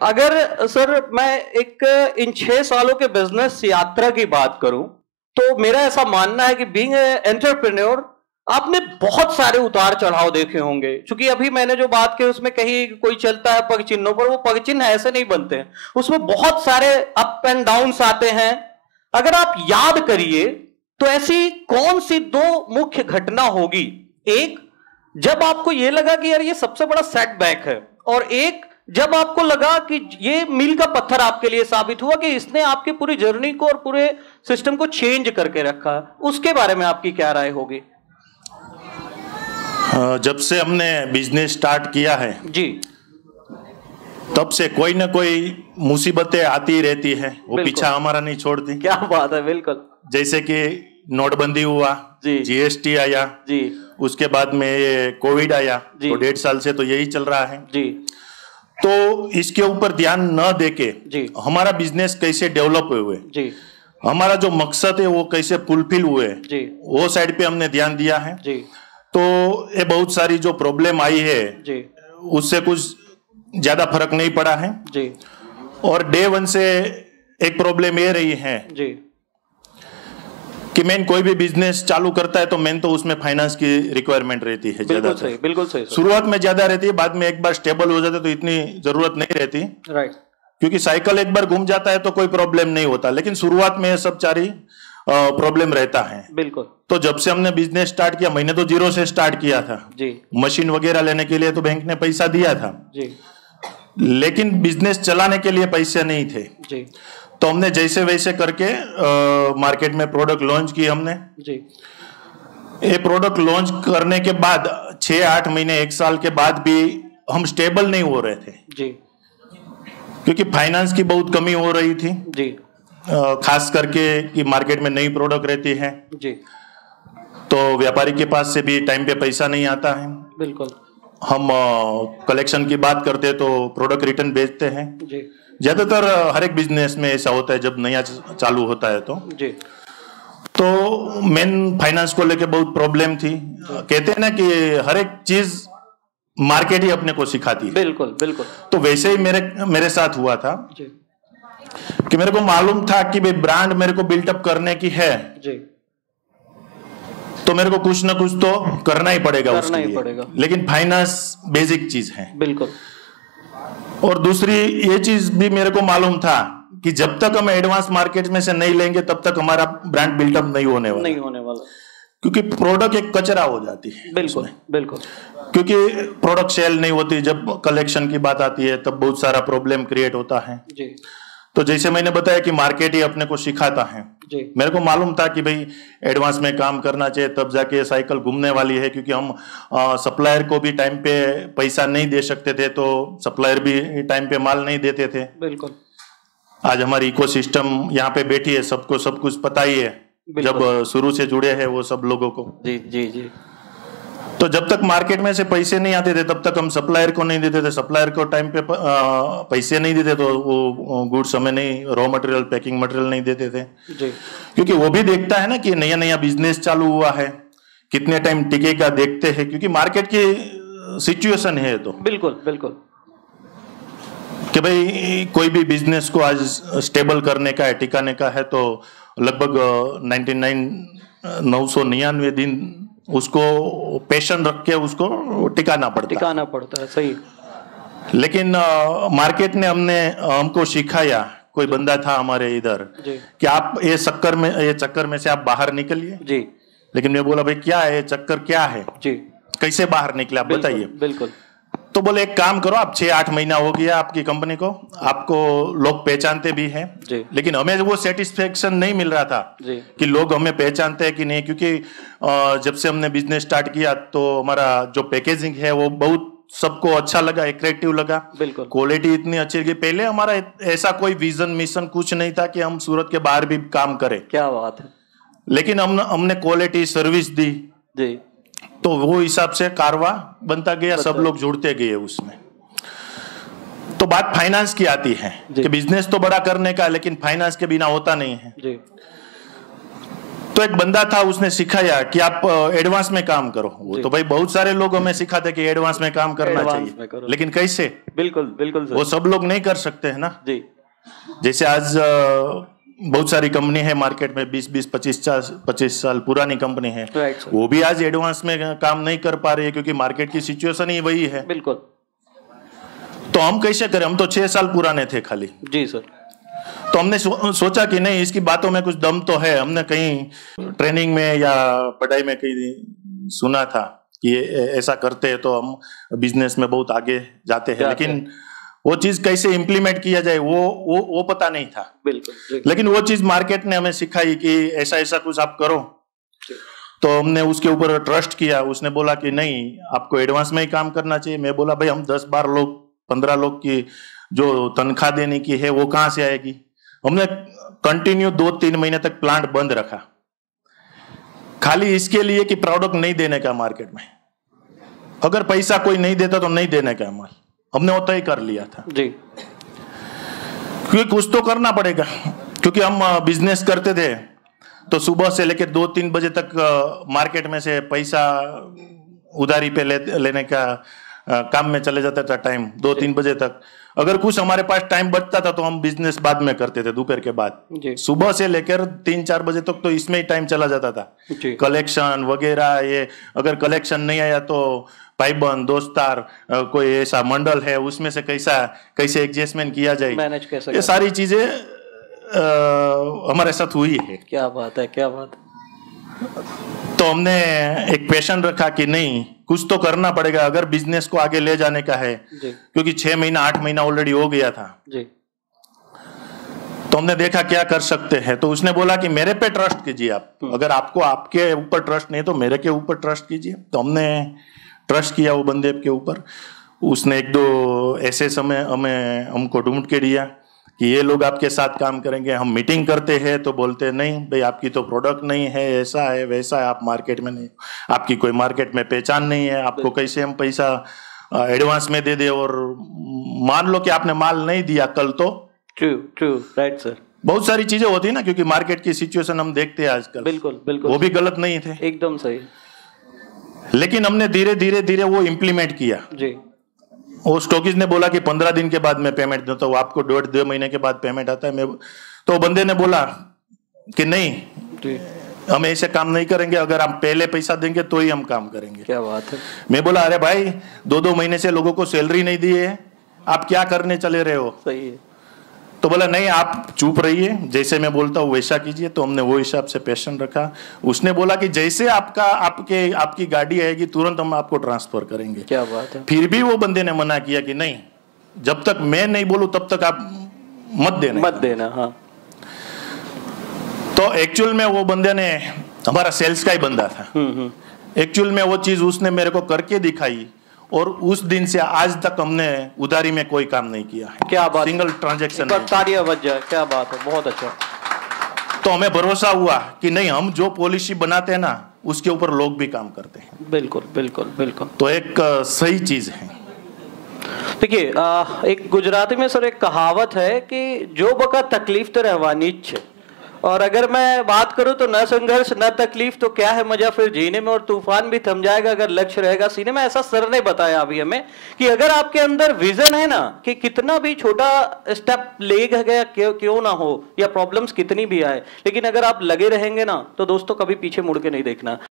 अगर सर मैं एक इन 6 सालों के बिजनेस यात्रा की बात करूं तो मेरा ऐसा मानना है कि बीइंग एंटरप्रेन्योर आपने बहुत सारे उतार चढ़ाव देखे होंगे। क्योंकि अभी मैंने जो बात की उसमें कहीं कोई चलता है पग चिन्हों पर, वो पग चिन्ह ऐसे नहीं बनते हैं, उसमें बहुत सारे अप एंड डाउन्स आते हैं। अगर आप याद करिए तो ऐसी कौन सी दो मुख्य घटना होगी, एक जब आपको यह लगा कि यार ये सबसे बड़ा सेटबैक है, और एक जब आपको लगा कि ये मील का पत्थर आपके लिए साबित हुआ कि इसने आपकी पूरी जर्नी को और पूरे सिस्टम को चेंज करके रखा, उसके बारे में आपकी क्या राय होगी? जब से हमने बिजनेस स्टार्ट किया है जी, तब से कोई ना कोई मुसीबतें आती ही रहती है, वो बिल्कुल। पीछा हमारा नहीं छोड़ती। क्या बात है, बिल्कुल। जैसे कि नोटबंदी हुआ जी, जीएसटी आया जी, उसके बाद में ये कोविड आया, जी। तो 1.5 साल से तो यही चल रहा है। जी, तो इसके ऊपर ध्यान न देके जी, हमारा बिजनेस कैसे डेवलप हुए, जी, हमारा जो मकसद है वो कैसे फुलफिल हुए, जी, वो साइड पे हमने ध्यान दिया है। जी, तो ये बहुत सारी जो प्रॉब्लम आई है जी, उससे कुछ ज्यादा फर्क नहीं पड़ा है। जी, और डे वन से एक प्रॉब्लम ये रही है जी, कि मेन कोई भी बिजनेस चालू करता है तो मेन तो उसमें फाइनेंस की रिक्वायरमेंट रहती है बिल्कुल ज्यादातर। सही, बिल्कुल सही सर। शुरुआत में ज्यादा रहती है, बाद में एक बार स्टेबल हो जाते तो इतनी जरूरत नहीं रहती, राइट, क्योंकि साइकिल एक बार घूम जाता है तो कोई प्रॉब्लम नहीं होता। लेकिन शुरुआत में ये सब सारी प्रॉब्लम रहता है। बिल्कुल। तो जब से हमने बिजनेस स्टार्ट किया, मैंने तो जीरो से स्टार्ट किया था। जी, मशीन वगैरह लेने के लिए तो बैंक ने पैसा दिया था, जी, लेकिन बिजनेस चलाने के लिए पैसे नहीं थे। जी, तो हमने जैसे वैसे करके मार्केट में प्रोडक्ट लॉन्च की हमने। जी, ये प्रोडक्ट लॉन्च करने के बाद 6-8 महीने 1 साल के बाद भी हम स्टेबल नहीं हो रहे थे, जी, क्योंकि फाइनेंस की बहुत कमी हो रही थी। जी, खास करके कि मार्केट में नई प्रोडक्ट रहती है जी, तो व्यापारी के पास से भी टाइम पे पैसा नहीं आता है। बिल्कुल। हम कलेक्शन की बात करते हैं तो प्रोडक्ट रिटर्न भेजते हैं। जी, ज्यादातर हर एक बिजनेस में ऐसा होता है जब नया चालू होता है जी, तो मेन फाइनेंस को लेके बहुत प्रॉब्लम थी। कहते हैं ना कि हर एक चीज मार्केट ही अपने को सिखाती है। बिल्कुल, बिल्कुल। तो वैसे ही मेरे साथ हुआ था जी, कि मेरे को मालूम था कि भाई ब्रांड मेरे को बिल्टअप करने की है, जी, तो मेरे को कुछ ना कुछ तो करना ही पड़ेगा, करना उसके ही लिए। पड़ेगा। लेकिन फाइनेंस बेसिक चीज है। बिल्कुल। और दूसरी ये चीज भी मेरे को मालूम था कि जब तक हम एडवांस मार्केट में से नहीं लेंगे तब तक हमारा ब्रांड बिल्टअप नहीं होने वाला, नहीं होने वाला, क्योंकि प्रोडक्ट एक कचरा हो जाती है। बिल्कुल, बिल्कुल। क्योंकि प्रोडक्ट सेल नहीं होती, जब कलेक्शन की बात आती है तब बहुत सारा प्रॉब्लम क्रिएट होता है। जी, तो जैसे मैंने बताया कि मार्केट ही अपने को सिखाता है, जी, मेरे को मालूम था कि भाई एडवांस में काम करना चाहिए, तब जाके ये साइकिल घूमने वाली है। क्योंकि हम सप्लायर को भी टाइम पे पैसा नहीं दे सकते थे, तो सप्लायर भी टाइम पे माल नहीं देते थे। बिल्कुल। आज हमारी इकोसिस्टम यहाँ पे बैठी है, सबको सब कुछ पता ही है, जब शुरू से जुड़े हैं वो सब लोगों को। जी, जी, जी, तो जब तक मार्केट में से पैसे नहीं आते थे तब तक हम सप्लायर को नहीं देते थे। सप्लायर को टाइम पे पैसे नहीं देते तो वो गुड्स हमें नहीं, रॉ मटेरियल, पैकिंग मटेरियल नहीं देते थे। जी, क्योंकि वो भी देखता है ना कि नया नया बिजनेस चालू हुआ है, कितने टाइम टिकेगा देखते हैं, क्योंकि मार्केट की सिचुएशन है। तो बिल्कुल, बिल्कुल। कि भाई कोई भी बिजनेस को आज स्टेबल करने का है, टिकाने का है, तो लगभग 999 दिन उसको पेशेंस रख के उसको टिकाना पड़ता है। सही। लेकिन मार्केट ने हमको सिखाया, कोई बंदा था हमारे इधर जी, कि आप ये चक्कर में से आप बाहर निकलिए। जी, लेकिन मैं बोला भाई क्या है चक्कर, क्या है, जी, कैसे बाहर निकले आप बताइए। बिल्कुल। तो बोले एक काम करो, आप 6-8 महीना हो गया आपकी कंपनी को, आपको लोग पहचानते भी हैं। जी, लेकिन हमें वो सेटिस्फेक्शन नहीं मिल रहा था जी, कि लोग हमें पहचानते हैं कि नहीं। क्योंकि जब से हमने बिजनेस स्टार्ट किया तो हमारा जो पैकेजिंग है वो बहुत सबको अच्छा लगा, एट्रैक्टिव लगा। बिल्कुल। क्वालिटी इतनी अच्छी लगी। पहले हमारा ऐसा कोई विजन मिशन कुछ नहीं था कि हम सूरत के बाहर भी काम करें। क्या बात है। लेकिन हमने क्वालिटी सर्विस दी, जी, तो वो हिसाब से कारवा बनता गया, सब लोग जुड़ते गए उसमें। तो बात फाइनेंस की आती है कि बिजनेस तो बड़ा करने का, लेकिन फाइनेंस के बिना होता नहीं है। जी, तो एक बंदा था, उसने सिखाया कि आप एडवांस में काम करो। वो तो भाई बहुत सारे लोग हमें सिखाते कि एडवांस में काम करना चाहिए, लेकिन कैसे? बिल्कुल बिल्कुल सर। वो सब लोग नहीं कर सकते हैं ना जी। जैसे आज बहुत सारी कंपनी है मार्केट में, 20-20 25 साल पुरानी कंपनी है, वो भी आज एडवांस में काम नहीं कर पा रही है क्योंकि मार्केट की सिचुएशन ही वही है। बिल्कुल। तो हम कैसे करें? हम तो 6 साल पुराने थे खाली। जी सर। तो हमने सोचा कि नहीं, इसकी बातों में कुछ दम तो है। हमने कहीं ट्रेनिंग में या पढ़ाई में कहीं सुना था कि ऐसा करते हैं तो हम बिजनेस में बहुत आगे जाते हैं, लेकिन वो चीज कैसे इम्प्लीमेंट किया जाए वो पता नहीं था। बिल्कुल। लेकिन वो चीज मार्केट ने हमें सिखाई कि ऐसा ऐसा कुछ आप करो। तो हमने उसके ऊपर ट्रस्ट किया। उसने बोला कि नहीं, आपको एडवांस में ही काम करना चाहिए। मैं बोला भाई, हम 10-12 लोग 15 लोग की जो तनख्वाह देने की है वो कहां से आएगी? हमने कंटिन्यू 2-3 महीने तक प्लांट बंद रखा, खाली इसके लिए कि प्रोडक्ट नहीं देने का मार्केट में। अगर पैसा कोई नहीं देता तो नहीं देने का माल, हमने वो तय कर लिया था जी। क्योंकि कुछ तो करना पड़ेगा, क्योंकि हम बिजनेस करते थे तो सुबह से लेकर 2-3 बजे तक मार्केट में से पैसा उधारी पे लेने का काम में चले जाता था टाइम 2-3 बजे तक। अगर कुछ हमारे पास टाइम बचता था तो हम बिजनेस बाद में करते थे, दोपहर के बाद। सुबह से लेकर 3-4 बजे तक तो इसमें ही टाइम चला जाता था, कलेक्शन वगैरह। ये अगर कलेक्शन नहीं आया तो भाईबंद दोस्तार कोई ऐसा मंडल है उसमें से कैसे एडजस्टमेंट किया जाए, मैनेज कैसे, ये सारी चीजें हमारे साथ हुई है। क्या बात है, क्या बात है। तो हमने एक पैशन रखा कि नहीं, कुछ तो करना पड़ेगा अगर बिजनेस को आगे ले जाने का है, क्योंकि 6 महीना 8 महीना ऑलरेडी हो गया था जी। तो हमने देखा क्या कर सकते हैं। तो उसने बोला कि मेरे पे ट्रस्ट कीजिए आप, अगर आपको आपके ऊपर ट्रस्ट नहीं तो मेरे के ऊपर ट्रस्ट कीजिए। तो हमने ट्रस्ट किया वो बंदे के ऊपर। उसने 1-2 ऐसे समय हमको ढूंढ के दिया कि ये लोग आपके साथ काम करेंगे। हम मीटिंग करते हैं तो बोलते नहीं भाई, आपकी तो प्रोडक्ट नहीं है, ऐसा है वैसा है, आप मार्केट में नहीं, आपकी कोई मार्केट में पहचान नहीं है, आपको कैसे हम पैसा एडवांस में दे दे, और मान लो कि आपने माल नहीं दिया कल तो। True right sir. बहुत सारी चीजें होती है ना, क्योंकि मार्केट की सिचुएशन हम देखते हैं आजकल। बिल्कुल वो भी गलत नहीं थे, एकदम सही। लेकिन हमने धीरे धीरे वो इम्प्लीमेंट किया जी। वो स्टॉकिस्ट ने बोला कि 15 दिन के बाद मैं पेमेंट दूं, तो आपको 1.5-2 महीने के बाद पेमेंट आता है। तो बंदे ने बोला कि नहीं जी, हम ऐसे काम नहीं करेंगे, अगर हम पहले पैसा देंगे तो ही हम काम करेंगे। क्या बात है। मैं बोला अरे भाई, 2-2 महीने से लोगों को सैलरी नहीं दी है, आप क्या करने चले रहे हो? सही है। तो बोला नहीं, आप चुप रहिए, जैसे मैं बोलता हूँ वैसा कीजिए। तो हमने वो हिसाब से पेशेंट रखा। उसने बोला कि जैसे आपकी गाड़ी आएगी तुरंत हम आपको ट्रांसफर करेंगे। क्या बात है। फिर भी वो बंदे ने मना किया कि नहीं, जब तक मैं नहीं बोलूं तब तक आप मत देना। हाँ। तो एक्चुअल में वो बंदे ने, हमारा सेल्स का ही बंदा था, एक्चुअल में वो चीज उसने मेरे को करके दिखाई, और उस दिन से आज तक हमने उधारी में कोई काम नहीं किया है। क्या बात, सिंगल ट्रांजैक्शन। तालियां बज जाए, क्या बात है, बहुत अच्छा। तो हमें भरोसा हुआ कि नहीं, हम जो पॉलिसी बनाते हैं ना उसके ऊपर लोग भी काम करते हैं। बिल्कुल। तो एक सही चीज है। देखिए, एक गुजराती में सर एक कहावत है कि जो बका तकलीफ तो रहवानी है, और अगर मैं बात करूं तो न संघर्ष न तकलीफ तो क्या है मजा फिर जीने में, और तूफान भी थम जाएगा अगर लक्ष्य रहेगा सीने में। ऐसा सर ने बताया अभी हमें कि अगर आपके अंदर विजन है ना, कि कितना भी छोटा स्टेप लेगा गया क्यों ना हो, या प्रॉब्लम्स कितनी भी आए, लेकिन अगर आप लगे रहेंगे ना तो दोस्तों कभी पीछे मुड़ के नहीं देखना।